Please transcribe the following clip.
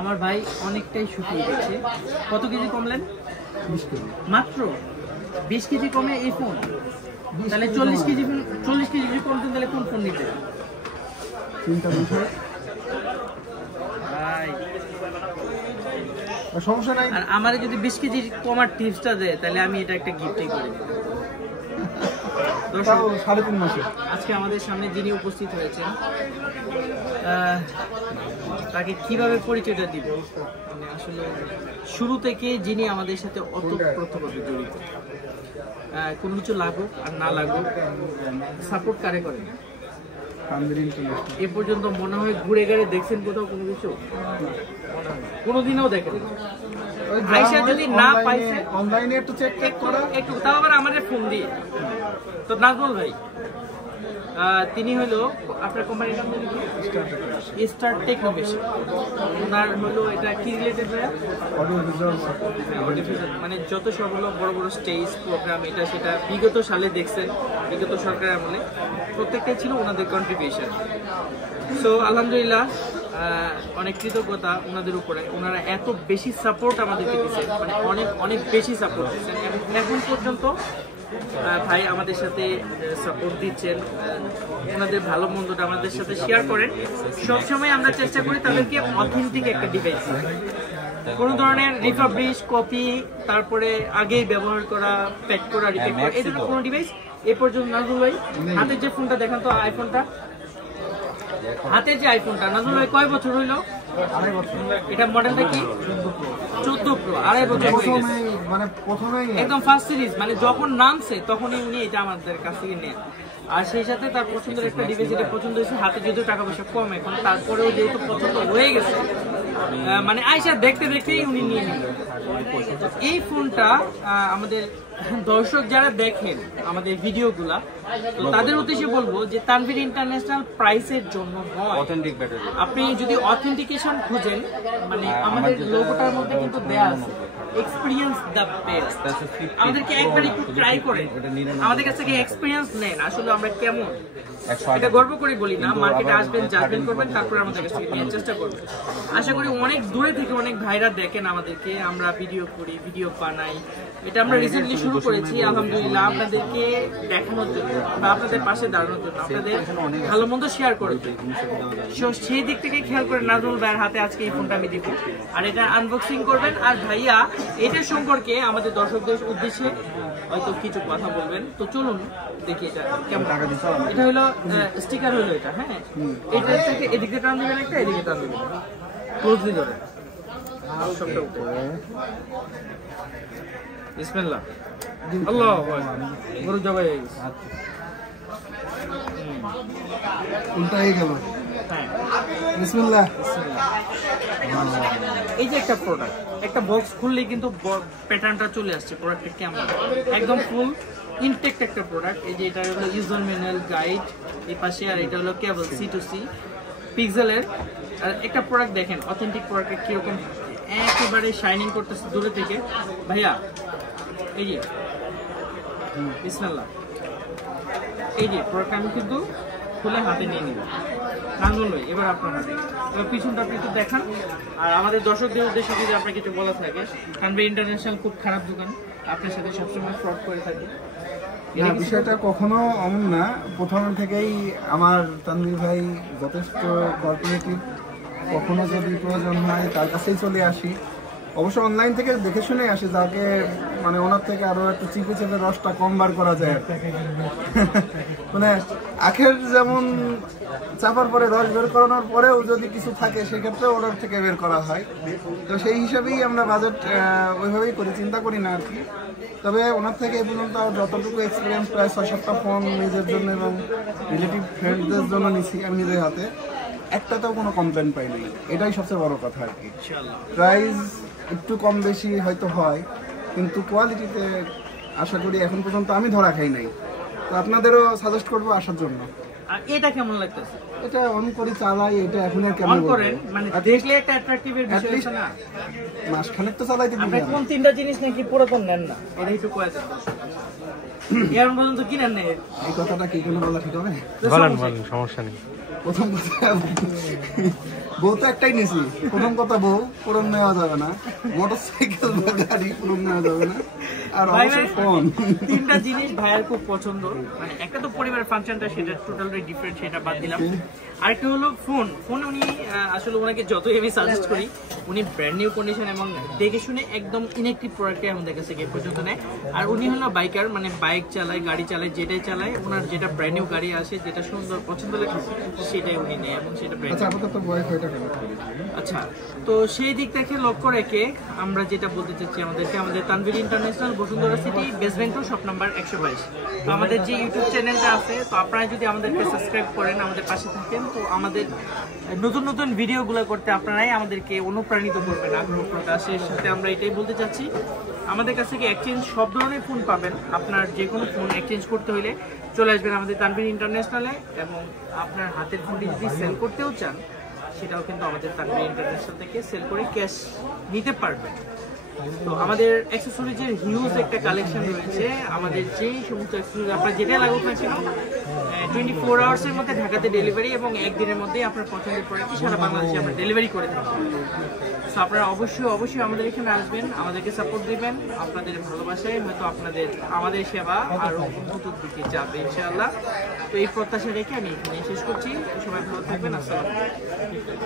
আমার ভাই অনেকটাই শুকিয়ে গেছে। কত কেজি কমলেন? 20 কেজি। মাত্র 20 কেজি কমে এই ফোন? তাহলে 40 কেজি যদি কমতেন তাহলে কোন ফোন নিতেন? চিন্তা বিষয় ভাই সমস্যা নাই। আর আমারে যদি 20 কেজি কমার টিপসটা দেয় তাহলে আমি এটা একটা গিফটই করি। 3.5 মাসে আজকে আমাদের সামনে যিনি উপস্থিত হয়েছেন তাকে কিভাবে পরিচয়টা দিব? মানে আসলে শুরু থেকে যিনি আমাদের সাথে ওতপ্রোতভাবে জড়িত, কোনো কিছু লাগুক আর না লাগুক সাপোর্ট কারে করে এ পর্যন্ত মনে হয় ঘুরে গেড়ে দেখছেন কোথাও কোনো কিছু? কোনোদিনও দেখেন। আয়শা যদি না পাইছে অনলাইনে একটু চেক করা, একটু তাও আবার আমাদের ফোন দিয়ে। তো নাজমুল ভাই তিনি হলো আপনার কোম্পানির নাম কি? স্টার টেকনোভেশন। ওনার হলো এটা কি রিলেটেড ভাইয়া? মানে যত সব হলো বড় বড় স্টেজ প্রোগ্রাম এটা সেটা বিগত সালে দেখছেন, বিগত সরকারের আমলে প্রত্যেকটাই ছিল ওনাদের কন্ট্রিবিউশন। সো আলহামদুলিল্লাহ অনেক কৃতজ্ঞতা ওনাদের উপরে। ওনারা এত বেশি সাপোর্ট আমাদেরকে দিচ্ছেন, মানে অনেক অনেক বেশি সাপোর্ট দিচ্ছেন এবং এখন পর্যন্ত ভাই আমাদের সাথে সাপোর্ট দিচ্ছেন। ওনাদের ভালো মন্দটা আমাদের সাথে শেয়ার করেন। সবসময় আমরা চেষ্টা করি তাদেরকে অথেন্টিক একটা ডিভাইস, কোনো ধরনের রিফাবলিশ কপি, তারপরে আগেই ব্যবহার করা, প্যাক করা, রিপেয়ার করা, এই ধরনের কোনো ডিভাইস এ পর্যন্ত। নাজমুল ভাই হাতের যে ফোনটা দেখান তো, আইফোনটা, হাতের যে আইফোনটা, নাজমুল ভাই কয় বছর হইল? 2.5 বছর। এটা মডেলটা কি? 14 প্রো। 2.5 বছর হয়ে গেছে। মানে প্রথমেই একদম ফার্স্ট সিরিজ, মানে যখন নামছে তখনই উনি এটা আমাদের কাছ থেকে নেন। আর সেই সাথে তার পছন্দের একটা ডিভাইস, এটা পছন্দ হয়েছে। হাতে যদিও টাকা পয়সা কম এখন, তারপরেও যেহেতু পছন্দ হয়ে গেছে, মানে আয়শা দেখতে দেখতেই উনি নিয়ে নিল। এই ফোনটা আমাদের দর্শক যারা দেখেন আমাদের ভিডিওগুলা, তো তাদের উদ্দেশ্যে বলবো যে তানভীর ইন্টারন্যাশনাল প্রাইসের জন্য নয়। আপনি যদি অথেন্টিকেশন খুঁজেন, মানে আমাদের লোগোটার মধ্যে কিন্তু দেয়া আছে এক্সপিরিয়েন্স দ্য বেস্ট। আমাদেরকে একবার একটু ট্রাই করে আমাদের কাছ থেকে এক্সপিরিয়েন্স নেন, আসলে আমরা কেমন। এটা গর্ব করে বলি না, মার্কেটে আসবেন, জাজমেন্ট করবেন, তারপরে আমাদের কাছ থেকে নেওয়ার চেষ্টা করবেন। আশা করি অনেক দূরে থেকে অনেক ভাইরা দেখেন আমাদেরকে, আমরা ভিডিও করি, ভিডিও বানাই। এটা আমরা রিসেন্টলি শুরু করেছি আলহামদুলিল্লাহ আপনাদেরকে দেখানোর জন্য, বা আপনাদের পাশে দাঁড়ানোর জন্য, আপনাদের ভালো মন্দ শেয়ার করে দিই। সেই দিক থেকে খেয়াল করে নাজমুল ভাইয়ের হাতে আজকে এই ফোনটা আমি দিব, আর এটা আনবক্সিং করবেন। আর ভাইয়া এটার সম্পর্কে আমাদের দর্শকদের উদ্দেশ্যে হয়তো কিছু কথা বলবেন। তো চলুন দেখি এটা কেমন। এটা হলো স্টিকার হলো এটা, হ্যাঁ। এটা থেকে এদিকে টান দিবেন একটা, এদিকে টান দিবেন, ক্লোজলি ধরে সবটা উঠে। বিসমিল্লাহ, আল্লাহু আকবার। গরু জবাই হয়ে গেছে, উল্টাই গেল। হ্যাঁ, বিসমিল্লাহ। এই যে একটা প্রোডাক্ট, একটা বক্স খুললেই কিন্তু প্যাটার্নটা চলে আসছে প্রোডাক্টের কেমন, একদম ফুল ইনটেক্ট একটা প্রোডাক্ট। এই যে এটা হলো ইউজার ম্যানুয়াল গাইড এই পাশে, আর এটা হলো কেবল C2C পিক্সেলের। আর একটা প্রোডাক্ট দেখেন অথেন্টিক প্রোডাক্টের কিরকম একেবারে শাইনিং করতেছে দূরে থেকে। ভাইয়া এই যে বিসমিল্লাহ, এই যে প্রোডাক্ট আমি কিন্তু খুলে হাতে নিয়ে নিলাম। নাজমুল ভাই এবার আপনার হাতে, এবার পিছনটা আপনি একটু দেখান। আর আমাদের দর্শকদের উদ্দেশ্যে যদি আপনার কিছু বলা থাকে, তানভীর ইন্টারন্যাশনাল খুব খারাপ দোকান, আপনার সাথে সবসময় ফ্রড করে থাকে। বিষয়টা কখনো এমন না, প্রথম থেকেই আমার তানভীর ভাই যথেষ্ট কোঅপারেটিভ। কখনো যদি প্রয়োজন হয় তার কাছেই চলে আসি। অবশ্য অনলাইন থেকে দেখে শুনে আসি, যাকে মানে ওনার থেকে আরো একটু চিপে চেপে রসটা কম বার করা যায়। মানে আখের যেমন চাপার পরে রস বের করানোর পরেও যদি কিছু থাকে সেক্ষেত্রে ওনার থেকে বের করা হয়। তো সেই হিসাবেই আমরা বাজেট ওইভাবেই করি, চিন্তা করি না আর কি। তবে ওনার থেকে এই পর্যন্ত যতটুকু এক্সপিরিয়েন্স, প্রায় 6-7টা ফোন নিজের জন্য এবং রিলেটিভ ফ্রেন্ডসদের জন্য নিছি আমি নিজের হাতে, একটাতেও কোনো কমপ্লেন পাইনি। এটাই সবচেয়ে বড় কথা আর কি। প্রাইস একটু কম বেশি হয়তো হয়, কিন্তু কোয়ালিটিতে আশা করি এখন পর্যন্ত আমি ধরা খাই নাই। তো আপনাদেরও সাজেস্ট করবো আসার জন্য। আর এটা কেমন লাগতেছে? এটা অন করে চালাই, এটা এখন আর কেমন অন করেন মানে দেখলে একটা অ্যাট্রাকটিভের বিষয় আছে না? মাসখানেক তো চালাইতে দিবেন। আপনি কোন তিনটা জিনিস নাকি পুরাতন নেন না, এটা একটু কয়ে দেন। এখন পর্যন্ত কিনেন না, এই কথাটা কি কোনো বলা ঠিক হবে? বলেন বলেন, সমস্যা নেই। প্রথম কথা, বউ তো একটাই নিয়েছি। প্রথম কথা, বউ পুরন নেওয়া যাবে না, মোটরসাইকেল বা গাড়ি পুরন নেওয়া যাবে না, আর অবশ্যই ফোন। তিনটা জিনিস ভাইয়ের খুব পছন্দ। মানে একটা তো পরিবারের ফাংশনটা, সেটা টোটালি ডিফারেন্ট, সেটা বাদ দিলাম। আরেকটা হলো ফোন। ফোন উনি আসলে ওনাকে যতই আমি সাজেস্ট করি, উনি ব্র্যান্ড নিউ কন্ডিশন এবং দেখে শুনে একদম ইনএক্টিভ প্রোডাক্টে আমাদের কাছে গিয়ে পর্যন্ত নেয়। আর উনি হলো বাইকার, মানে বাইক চালায়, গাড়ি চালায়, যেটাই চালায় ওনার যেটা ব্র্যান্ড নিউ গাড়ি আসে, যেটা সুন্দর পছন্দ লাগে সেটাই উনি নেয় এবং সেটা ব্র্যান্ড। আচ্ছা, আপাতত বয়স কয়টা কেন? আচ্ছা, তো সেই দিক থেকে লক্ষ্য রেখে আমরা যেটা বলতে চাচ্ছি আমাদেরকে, আমাদের Tanvir international, Bashundhara city, basement 2, shop number 122। তো আমাদের যে ইউটিউব চ্যানেলটা আছে, তো আপনারা যদি আমাদেরকে সাবস্ক্রাইব করেন, আমাদের পাশে থাকেন, তো আমাদের নতুন নতুন ভিডিওগুলো করতে আপনারাই আমাদেরকে অনুপ্রাণিত করবেন, আগ্রহ প্রকাশের সাথে। আমরা এটাই বলতে চাচ্ছি, আমাদের কাছ থেকে এক্সচেঞ্জ সব ধরনের ফোন পাবেন। আপনার যে কোনো ফোন এক্সচেঞ্জ করতে হলে চলে আসবেন আমাদের তানভীর ইন্টারন্যাশনালে, এবং আপনার হাতের ফোনটি যদি সেল করতেও চান, সেটাও কিন্তু আমাদের তানভীর ইন্টারন্যাশনাল থেকে সেল করে ক্যাশ নিতে পারবেন। তো আমাদের অ্যাক্সেসরিজের হিউজ একটা কালেকশন রয়েছে। আমাদের যেই সমস্ত অ্যাক্সেসরিজ আপনার যেটা লাগুক না কেন, 24 আওয়ার্সের মধ্যে ঢাকাতে ডেলিভারি, এবং একদিনের মধ্যেই আপনার পছন্দের প্রোডাক্টটি সারা বাংলাদেশে আমরা ডেলিভারি করে থাকি। তো আপনারা অবশ্যই আমাদের এখানে আসবেন, আমাদেরকে সাপোর্ট দিবেন। আপনাদের ভালোবাসায় হয়তো আমাদের সেবা আরও উন্নতির দিকে যাবে ইনশাআল্লাহ। তো এই প্রত্যাশা রেখে আমি এখানে শেষ করছি। সবাই ভালো থাকবেন। আসসালামু আলাইকুম।